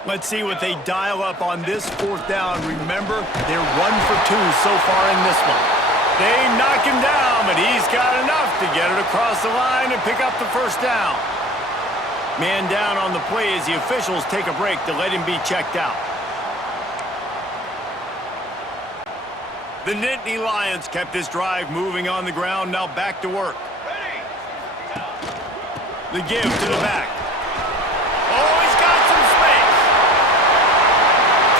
Let's see what they dial up on this fourth down. Remember, they're 1 for 2 so far in this one. They knock him down, but he's got enough to get it across the line and pick up the first down. Man down on the play as the officials take a break to let him be checked out. The Nittany Lions kept this drive moving on the ground, now back to work. The give to the back. Oh, he's got some space.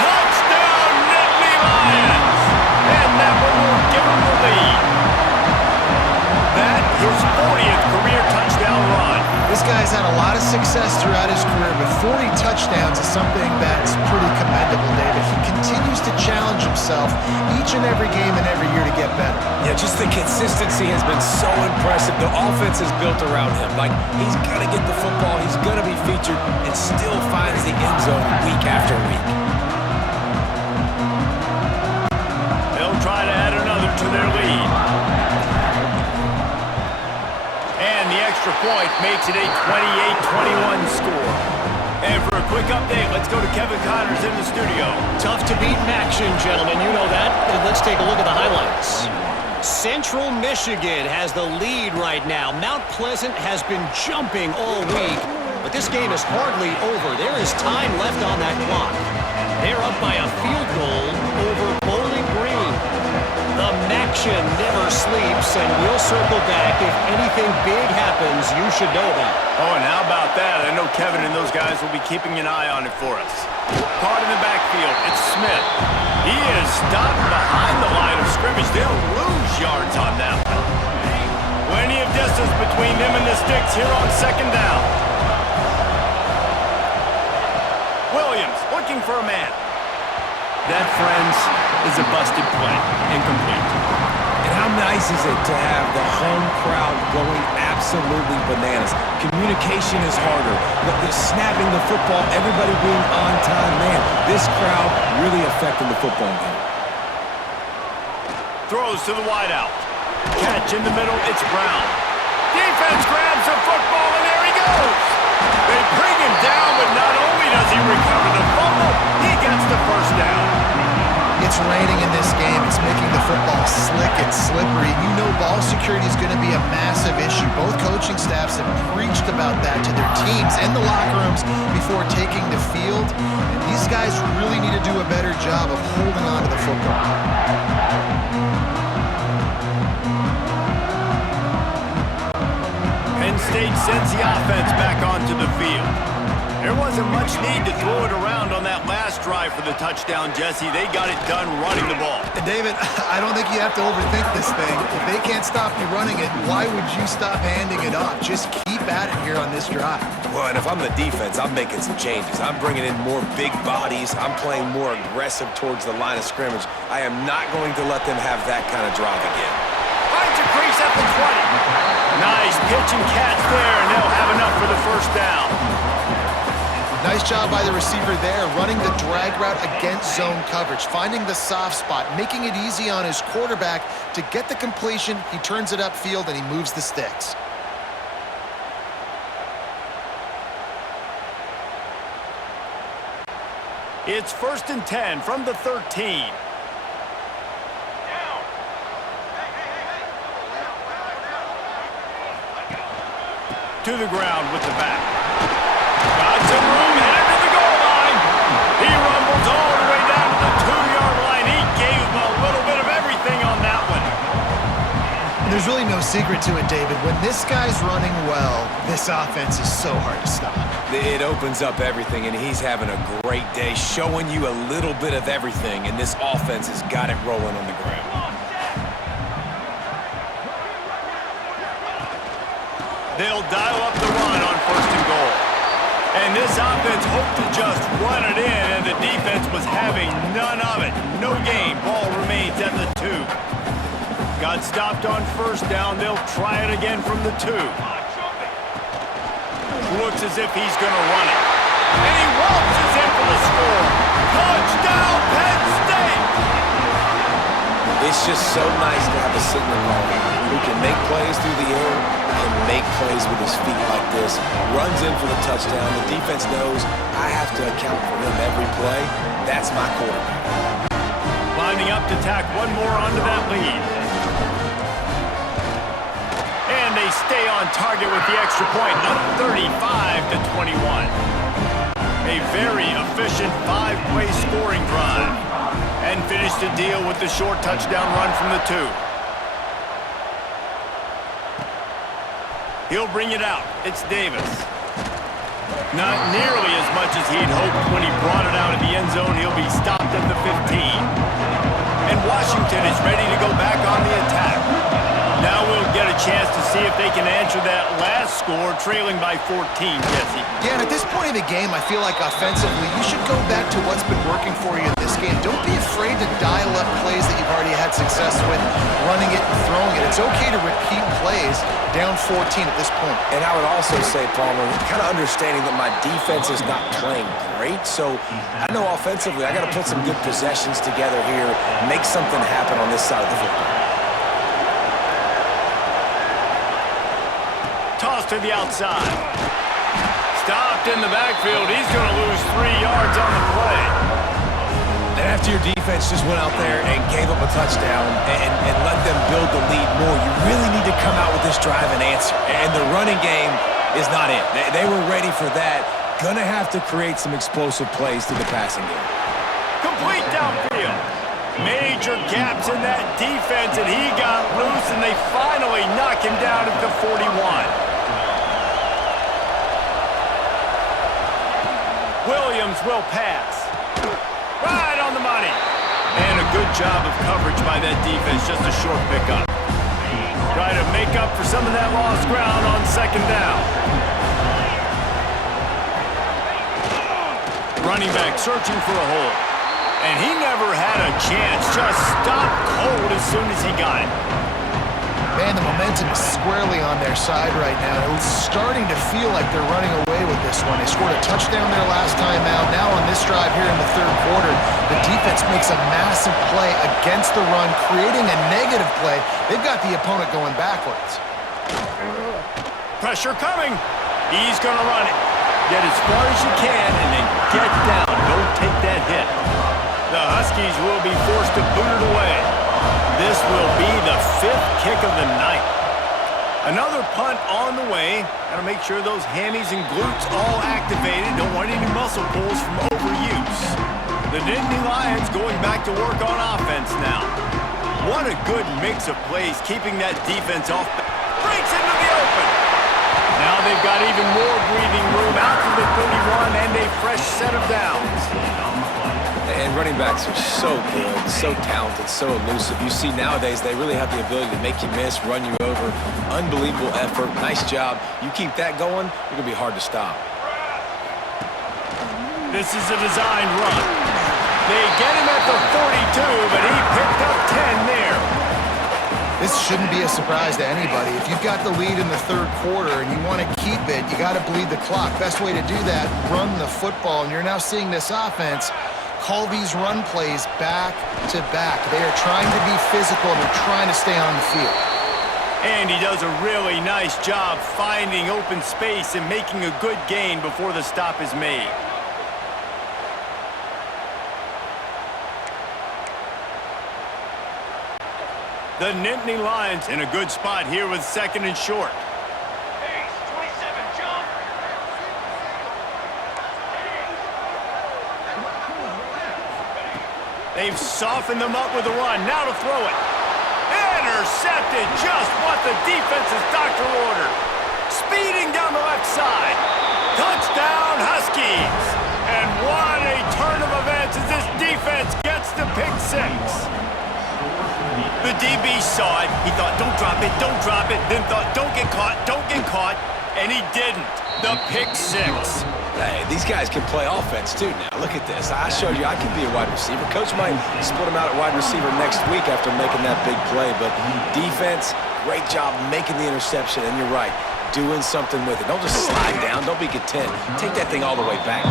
Touchdown, Nittany Lions! And that one will give him the lead. That his 40th career touchdown run. This guy's had a lot of success throughout his career, but 40 touchdowns is something that's pretty commendable, David. He continues to challenge himself each and every game and every year to get better. Yeah, just the consistency has been so impressive. The offense is built around him. Like, he's going to get the football, he's going to be featured, and still finds the end zone week after week. They'll try to add another to their lead. And the extra point makes it a 28-21 score. And for a quick update, let's go to Kevin Connors in the studio. Tough to beat in action, gentlemen. You know that. And let's take a look at the highlights. Central Michigan has the lead right now. Mount Pleasant has been jumping all week, but this game is hardly over. There is time left on that clock. They're up by a field goal over Bowling Green. The Maction never sleeps, and we'll circle back if anything big happens you should know about. Oh, and how about that? I know Kevin and those guys will be keeping an eye on it for us. Caught in the backfield, it's Smith. He is stopped behind the line of scrimmage. They'll lose yards on that one. Plenty of distance between them and the sticks here on second down. Williams looking for a man. That, friends, is a busted play. Incomplete. And how nice is it to have the home crowd going absolutely bananas? Communication is harder. The snapping the football, everybody being on time. Man, this crowd really affecting the football game. Throws to the wideout. Catch in the middle, it's Brown. Defense grabs the football, and there he goes. They bring him down, but not only does he recover the fumble, he gets the first down. It's raining in this game. It's making the football slick and slippery. You know ball security is going to be a massive issue. Both coaching staffs have preached about that to their teams and the locker rooms before taking the field. And these guys really need to do a better job of holding on to the football. Penn State sends the offense back onto the field. There wasn't much need to throw it around on that last drive for the touchdown, Jesse. They got it done running the ball. And David, I don't think you have to overthink this thing. If they can't stop you running it, why would you stop handing it off? Just keep at it here on this drive. Well, and if I'm the defense, I'm making some changes. I'm bringing in more big bodies. I'm playing more aggressive towards the line of scrimmage. I am not going to let them have that kind of drive again. Finds a crease at the 20. Nice pitch and catch there, and they'll have enough for the first down. Nice job by the receiver there, running the drag route against zone coverage, finding the soft spot, making it easy on his quarterback to get the completion. He turns it upfield, and he moves the sticks. It's 1st and 10 from the 13. To the ground with the back. Got some room, headed to the goal line. He rumbles all the way down to the 2-yard line. He gave him a little bit of everything on that one. There's really no secret to it, David. When this guy's running well, this offense is so hard to stop. It opens up everything, and he's having a great day, showing you a little bit of everything, and this offense has got it rolling on the ground. They'll dial up the run on 1st and goal. And this offense hoped to just run it in, and the defense was having none of it. No gain. Ball remains at the 2. Got stopped on 1st down. They'll try it again from the 2. Looks as if he's going to run it. And he waltzes in for the score. Touchdown, Penn State! It's just so nice to have a signal caller who can make plays through the air and make plays with his feet like this. Runs in for the touchdown. The defense knows I have to account for him every play. That's my quarterback. Lining up to tack one more onto that lead. And they stay on target with the extra point, up 35-21. A very efficient 5-play scoring drive. And finish the deal with the short touchdown run from the 2. He'll bring it out. It's Davis. Not nearly as much as he'd hoped when he brought it out of the end zone. He'll be stopped at the 15. And Washington is ready to go back on the attack. Now we'll get a chance to see if they can answer that last score, trailing by 14, Jesse. Yeah, and at this point of the game, I feel like offensively, you should go back to what's been working for you in this game. Don't be afraid to dial up plays that you've already had success with, running it and throwing it. It's okay to repeat plays down 14 at this point. And I would also say, Palmer, kind of understanding that my defense is not playing great, so I know offensively I got to put some good possessions together here, make something happen on this side of the football. Toss to the outside. Stopped in the backfield. He's going to lose 3 yards on the play. And after your defense just went out there and gave up a touchdown and let them build the lead more, you really need to come out with this drive and answer. And the running game is not it. They were ready for that. Gonna have to create some explosive plays through the passing game. Complete downfield. Major gaps in that defense, and he got loose, and they finally knock him down at the 41. Williams will pass. Right on the money. And a good job of coverage by that defense, just a short pickup. Try to make up for some of that lost ground on 2nd down. Running back searching for a hole. And he never had a chance, just stopped cold as soon as he got it. Man, the momentum is squarely on their side right now. It's starting to feel like they're running away with this one. They scored a touchdown their last time out. Now on this drive here in the 3rd quarter, the defense makes a massive play against the run, creating a negative play. They've got the opponent going backwards. Pressure coming. He's going to run it. Get as far as you can and then get down. Don't take that hit. The Huskies will be forced to boot it away. This will be the 5th kick of the night. Another punt on the way. Got to make sure those hammies and glutes all activated. Don't want any muscle pulls from overuse. The Nittany Lions going back to work on offense now. What a good mix of plays, keeping that defense off. Breaks into the open. Now they've got even more breathing room out to the 31 and a fresh set of downs. And running backs are so good, so talented, so elusive. You see nowadays they really have the ability to make you miss, run you over. Unbelievable effort. Nice job. You keep that going, you're going to be hard to stop. This is a designed run. They get him at the 42, but he picked up 10 there. This shouldn't be a surprise to anybody. If you've got the lead in the 3rd quarter and you want to keep it, you got to bleed the clock. Best way to do that, run the football. And you're now seeing this offense call these run plays back to back. They are trying to be physical and they're trying to stay on the field. And he does a really nice job finding open space and making a good gain before the stop is made. The Nittany Lions in a good spot here with 2nd and short. They've softened them up with a run. Now to throw it. Intercepted, just what the defense's doctor ordered. Speeding down the left side. Touchdown, Huskies. And what a turn of events as this defense gets the pick six. The DB saw it. He thought, don't drop it, don't drop it. Then thought, don't get caught. And he didn't. The pick six. Hey, these guys can play offense, too, now. Look at this. I showed you I can be a wide receiver. Coach might split him out at wide receiver next week after making that big play. But defense, great job making the interception. And you're right, doing something with it. Don't just slide down. Don't be content. Take that thing all the way back.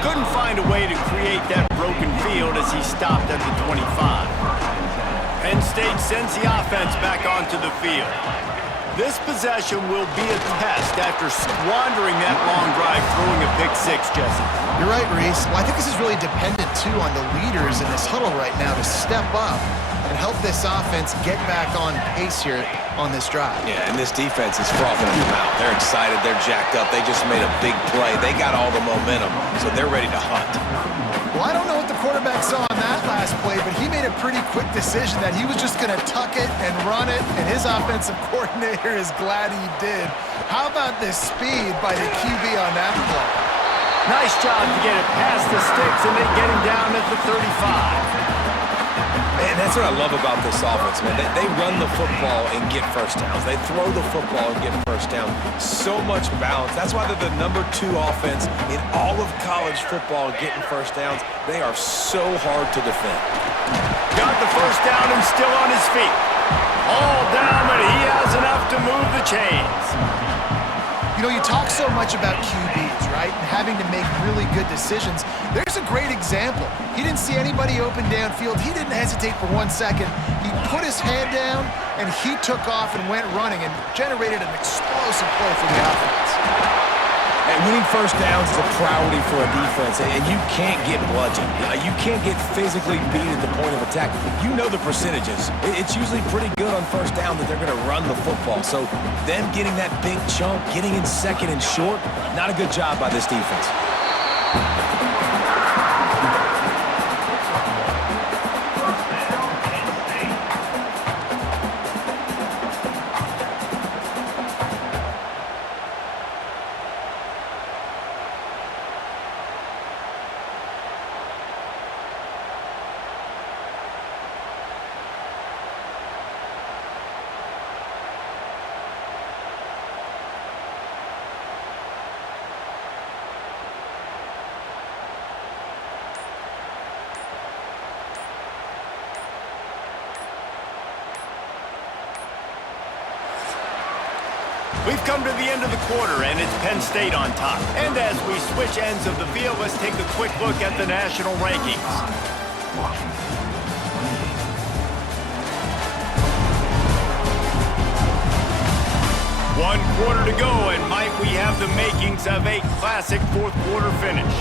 Couldn't find a way to create that broken field as he stopped at the 25. Penn State sends the offense back onto the field. This possession will be a test after squandering that long drive throwing a pick six, Jesse. You're right, Reese. Well, I think this is really dependent, too, on the leaders in this huddle right now to step up and help this offense get back on pace here on this drive. Yeah, and this defense is frothing at the mouth. They're excited. They're jacked up. They just made a big play. They got all the momentum, so they're ready to hunt. Well, I don't know what the quarterback saw on that last play, but he made a pretty quick decision that he was just going to tuck it and run it, and his offensive coordinator is glad he did. How about this speed by the QB on that play? Nice job to get it past the sticks and then get him down at the 35. And that's what I love about this offense, man. They run the football and get first downs. They throw the football and get first down. So much balance. That's why they're the #2 offense in all of college football getting first downs. They are so hard to defend. Got the first down and still on his feet. All down, but he has enough to move the chains. You know, you talk so much about QBs, right, and having to make really good decisions. There's a great example. He didn't see anybody open downfield. He didn't hesitate for 1 second. He put his hand down, and he took off and went running and generated an explosive play for the offense. And winning first downs is a priority for a defense, and you can't get bludgeoned. You can't get physically beat at the point of attack. You know the percentages. It's usually pretty good on first down that they're going to run the football. So them getting that big chunk, getting in second and short, not a good job by this defense. We've come to the end of the quarter, and it's Penn State on top. And as we switch ends of the field, let's take a quick look at the national rankings. One quarter to go, and might we have the makings of a classic fourth quarter finish.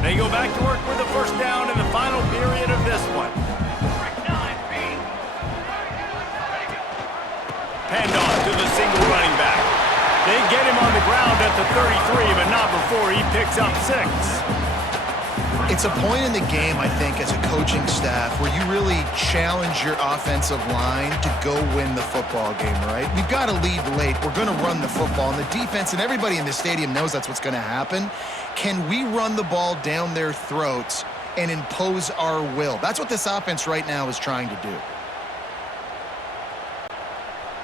They go back to work with a first down in the final period of this one. Handoff to the single running back. They get him on the ground at the 33, but not before he picks up 6. It's a point in the game, I think, as a coaching staff where you really challenge your offensive line to go win the football game, right? We've got to lead late. We're going to run the football. And the defense and everybody in the stadium knows that's what's going to happen. Can we run the ball down their throats and impose our will? That's what this offense right now is trying to do.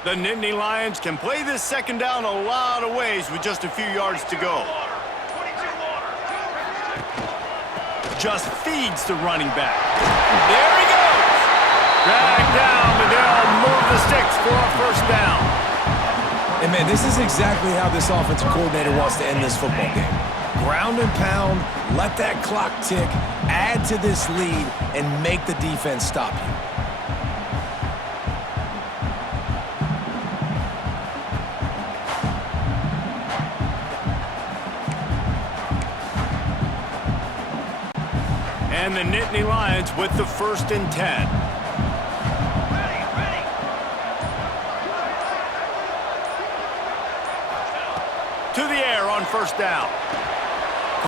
The Nittany Lions can play this second down a lot of ways with just a few yards to go. Just feeds the running back. There he goes! Dragged down, but they'll move the sticks for a first down. And, man, this is exactly how this offensive coordinator wants to end this football game. Ground and pound, let that clock tick, add to this lead, and make the defense stop you. And the Nittany Lions with the 1st and 10. To the air on first down.